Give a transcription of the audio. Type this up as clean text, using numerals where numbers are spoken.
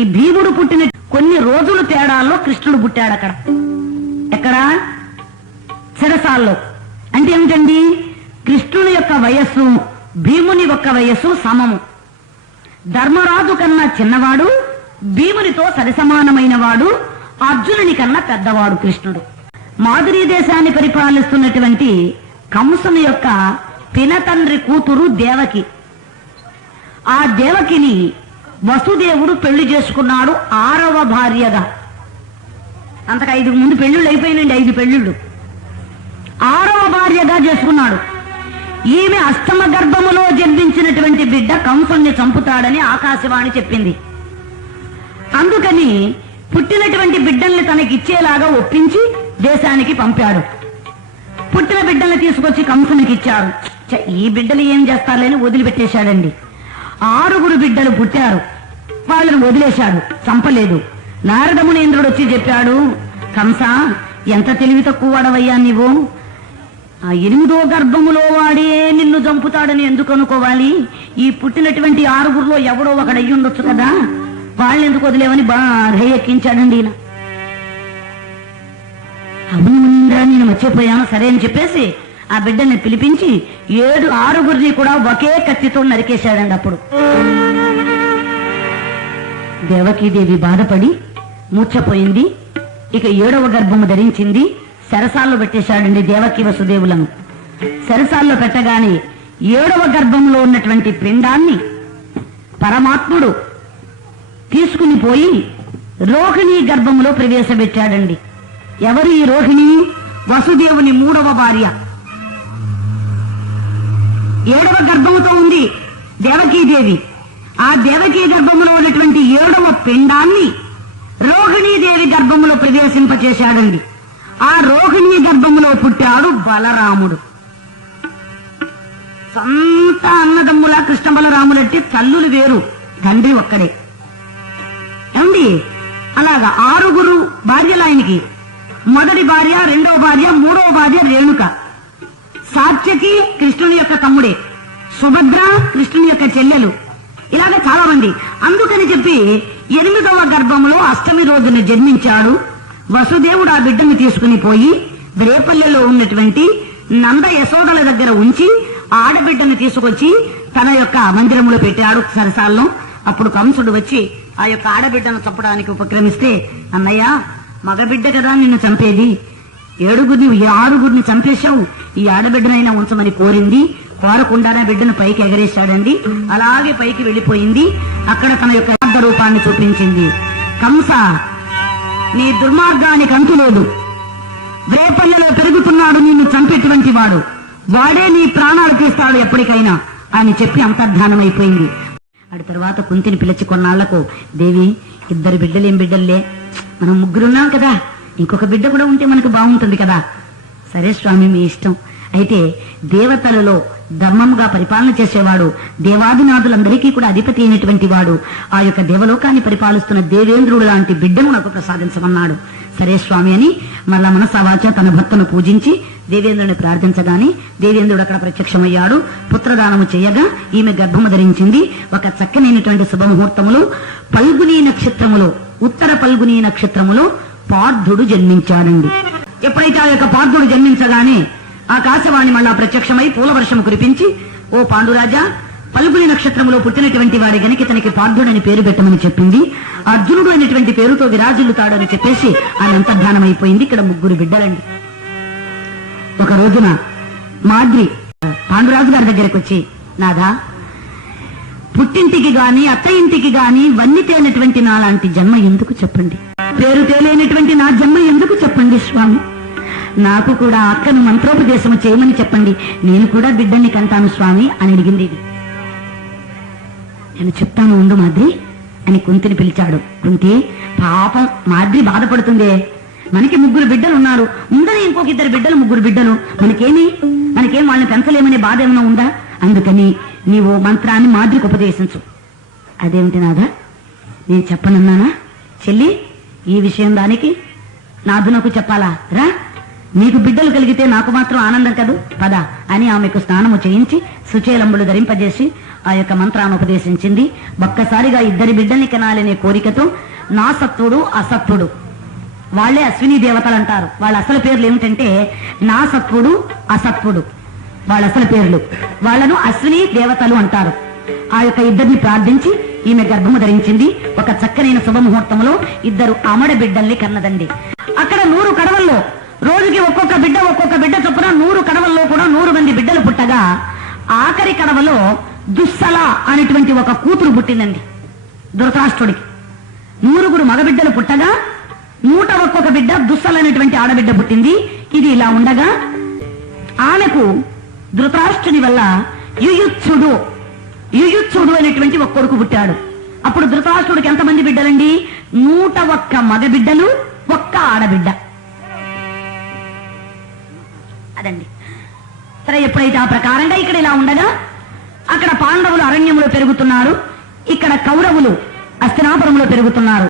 ఈ భీముడు పుట్టిన కొన్ని రోజుల తేడాల్లో కృష్ణుడు పుట్టాడు. అక్కడ ఎక్కడ? చెరసాల్లో. అంటే ఏమిటండి? కృష్ణుని యొక్క వయస్సు భీముని యొక్క వయస్సు సమము. ధర్మరాజు కన్నా చిన్నవాడు, భీమునితో సరిసమానమైన వాడు, అర్జునుని కన్నా పెద్దవాడు కృష్ణుడు. మాధురీ దేశాన్ని పరిపాలిస్తున్నటువంటి కంసుని యొక్క పినతండ్రి కూతురు దేవకి. ఆ దేవకిని వసుదేవుడు పెళ్లి చేసుకున్నాడు 6వ భార్యగా. అంతకు 5 ముందు పెళ్లిళ్ళు అయిపోయినండి, 5 పెళ్లిళ్ళు. 6వ భార్యగా చేసుకున్నాడు. ఈమె అష్టమ గర్భములో జన్మించినటువంటి బిడ్డ కంసుని చంపుతాడని ఆకాశవాణి చెప్పింది. అందుకని పుట్టినటువంటి బిడ్డల్ని తనకిచ్చేలాగా ఒప్పించి దేశానికి పంపాడు. పుట్టిన బిడ్డల్ని తీసుకొచ్చి కంసునికి ఇచ్చాడు. ఈ బిడ్డలు ఏం చేస్తారని వదిలిపెట్టేశాడండి. 6 బిడ్డలు పుట్టారు. వాళ్ళని వదిలేశాడు, చంపలేదు. నారద మునీంద్రుడు వచ్చి చెప్పాడు, కంస ఎంత తెలివి తక్కువ వాడవయ్యా నీవు, ఆ 8వ గర్భములో వాడే నిన్ను చంపుతాడని ఎందుకు అనుకోవాలి? ఈ పుట్టినటువంటి 6లో ఎవడో ఒకడు అయ్యుండొచ్చు కదా, వాళ్ళెందుకు వదిలేవని బాగా ఎక్కించాడండి ఈయన. అవును మునీంద్ర, నేను మర్చిపోయాను, సరే అని చెప్పేసి ఆ బిడ్డని పిలిపించి 6 కూడా ఒకే కత్తితో నరికేశాడండి. అప్పుడు దేవకీదేవి బాధపడి మూర్ఛపోయింది. ఇక 7వ గర్భము ధరించింది. సరసాల్లో పెట్టేశాడండి దేవకీ వసుదేవులను. సరసాల్లో పెట్టగానే 7వ గర్భంలో ఉన్నటువంటి పిండాన్ని పరమాత్ముడు తీసుకుని పోయి రోహిణి గర్భంలో ప్రవేశపెట్టాడండి. ఎవరు ఈ రోహిణి? వసుదేవుని 3వ భార్య. 7వ గర్భంతో ఉంది దేవకీదేవి. ఆ దేవకీ గర్భంలో ఉన్నటువంటి 7వ పిండాన్ని రోహిణీదేవి గర్భంలో ప్రవేశింపచేశాడండి. ఆ రోహిణీ గర్భంలో పుట్టాడు బలరాముడు. సొంత అన్నదమ్ముల కృష్ణ బలరాములంటే తల్లులు వేరు, తండ్రి ఒక్కడే. ఏమండి? అలాగా 6 భార్యలు ఆయనకి. మొదటి భార్య, 2వ భార్య, 3వ భార్య రేణుక. సాత్యకి కృష్ణుని యొక్క తమ్ముడే, సుభద్ర కృష్ణుని యొక్క చెల్లెలు. ఇలాగా చాలా మంది. అందుకని చెప్పి 8వ గర్భంలో అష్టమి రోజున జన్మించాడు. వసుదేవుడు ఆ బిడ్డను తీసుకుని పోయి రేపల్లెలో ఉన్నటువంటి నంద యశోదల దగ్గర ఉంచి ఆడబిడ్డను తీసుకొచ్చి తన యొక్క మందిరంలో పెట్టాడు సరసాల్లో. అప్పుడు కంసుడు వచ్చి ఆ యొక్క ఆడబిడ్డను చంపడానికి ఉపక్రమిస్తే, అన్నయ్య మగబిడ్డ కదా నిన్ను చంపేది, 6 చంపేశావు, ఈ ఆడబిడ్డనైనా ఉంచమని కోరింది. కోరకుండానే బిడ్డను పైకి ఎగరేశాడండి. అలాగే పైకి వెళ్లిపోయింది. అక్కడ తన యొక్క రూపాన్ని చూపించింది. కంస, నీ దుర్మార్గానికి అంతులేదు. రేపల్లెలో పెరుగుతున్నాడు నిన్ను చంపేటువంటి వాడు, వాడే నీ ప్రాణాలు తీస్తాడు ఎప్పటికైనా అని చెప్పి అంతర్ధానమైపోయింది. అటు తర్వాత కుంతిని పిలిచి కొన్నాళ్లకు, దేవి 2 బిడ్డలు ఏం బిడ్డల్లే, మనం 3 ఉన్నాం కదా, ఇంకొక బిడ్డ కూడా ఉంటే మనకు బాగుంటుంది కదా. సరే స్వామి, మీ ఇష్టం. అయితే దేవతలలో ధర్మంగా పరిపాలన చేసేవాడు, దేవాదినాథులందరికీ కూడా అధిపతి అయినటువంటి వాడు, ఆ యొక్క దేవలోకాన్ని పరిపాలిస్తున్న దేవేంద్రుడు లాంటి బిడ్డను నాకు ప్రసాదించమన్నాడు. సరే స్వామి అని మళ్ళా మనసావాచ తన భర్తను పూజించి దేవేంద్రుని ప్రార్థించగానే దేవేంద్రుడు అక్కడ ప్రత్యక్షమయ్యాడు. పుత్రదానము చేయగా ఈమె గర్భము ధరించింది. ఒక చక్కనైనటువంటి శుభముహూర్తములో పల్గుని నక్షత్రములో, ఉత్తర పల్గుని నక్షత్రములో పార్థుడు జన్మించాడండి. ఎప్పుడైతే ఆ యొక్క పార్థుడు జన్మించగానే ఆకాశవాణి మళ్ళా ప్రత్యక్షమై పూల వర్షం కురిపించి, ఓ పాండురాజా, పల్గుని నక్షత్రంలో పుట్టినటువంటి వాడి గనికి ఇతనికి పార్థుడని పేరు పెట్టమని చెప్పింది. అర్జునుడు అనేటువంటి పేరుతో విరాజిల్లుతాడు అని చెప్పేసి ఆయన అంతర్ధానమైపోయింది. ఇక్కడ 3 బిడ్డలండి. ఒక రోజున మాద్రి పాండురాజు గారి దగ్గరకు వచ్చి, నాథా, పుట్టింటికి గాని అత్త ఇంటికి గాని వన్ని తేలినటువంటి నాలాంటి జన్మ ఎందుకు చెప్పండి, పేరు తేలేనటువంటి నా జన్మ ఎందుకు చెప్పండి స్వామి, నాకు కూడా అక్కను మంత్రోపదేశము చేయమని చెప్పండి, నేను కూడా బిడ్డని కంటాను స్వామి అని అడిగింది. నేను చెప్తాను ఉండు మాద్రి అని కుంతిని పిలిచాడు. కుంతి, పాపం మాద్రి బాధపడుతుందే, మనకి 3 బిడ్డలు ఉన్నారు, ఉందని ఇంకొక 2 బిడ్డలు, 3 బిడ్డలు, మనకేం వాళ్ళని పెంచలేమనే బాధ ఏమైనా ఉందా? అందుకని నీవు మంత్రాన్ని మాద్రికి ఉపదేశించు. అదేమిటి నాదా, నేను చెప్పనన్నానా? చెల్లి, ఈ విషయం దానికి నాదునకు చెప్పాలా? రా, నీకు బిడ్డలు కలిగితే నాకు మాత్రం ఆనందం కదూ, పద అని ఆమెకు స్నానము చేయించి సుచేలంబులు ధరింపజేసి ఆ యొక్క మంత్రాన్ని ఉపదేశించింది. ఒక్కసారిగా ఇద్దరి బిడ్డల్ని కనాలనే కోరికతో నా సత్వుడు అసత్వుడు, వాళ్లే అశ్విని దేవతలు అంటారు. వాళ్ళ అసలు పేర్లు ఏమిటంటే నా సత్వుడు అసత్వుడు, వాళ్ళ అసలు పేర్లు. వాళ్లను అశ్విని దేవతలు అంటారు. ఆ యొక్క ఇద్దరిని ప్రార్థించి ఈమె గర్భము ధరించింది. ఒక చక్కనైన శుభముహూర్తంలో ఇద్దరు అమడ బిడ్డల్ని కన్నదండి. అక్కడ 100 కడవల్లో రోజుకి ఒక్కొక్క బిడ్డ చొప్పున 100 కడవల్లో కూడా 100 మంది బిడ్డలు పుట్టగా ఆఖరి కడవలో దుస్సల అనేటువంటి ఒక కూతురు పుట్టిందండి ధృతరాష్ట్రుడికి. 100 మగబిడ్డలు పుట్టగా 101 బిడ్డ దుస్సల అనేటువంటి ఆడబిడ్డ పుట్టింది. ఇది ఇలా ఉండగా ఆమెకు ధృతరాష్ట్రుని వల్ల యుయుత్సుడు అనేటువంటి ఒక కొడుకు పుట్టాడు. అప్పుడు ధృతరాష్ట్రుడికి ఎంతమంది బిడ్డలండి? 101 మగబిడ్డలు, 1 ఆడబిడ్డ. అదండి. సరే, ఎప్పుడైతే ఆ ప్రకారంగా ఇక్కడ ఇలా ఉండగా అక్కడ పాండవులు అరణ్యంలో పెరుగుతున్నారు, ఇక్కడ కౌరవులు హస్తినాపురంలో పెరుగుతున్నారు.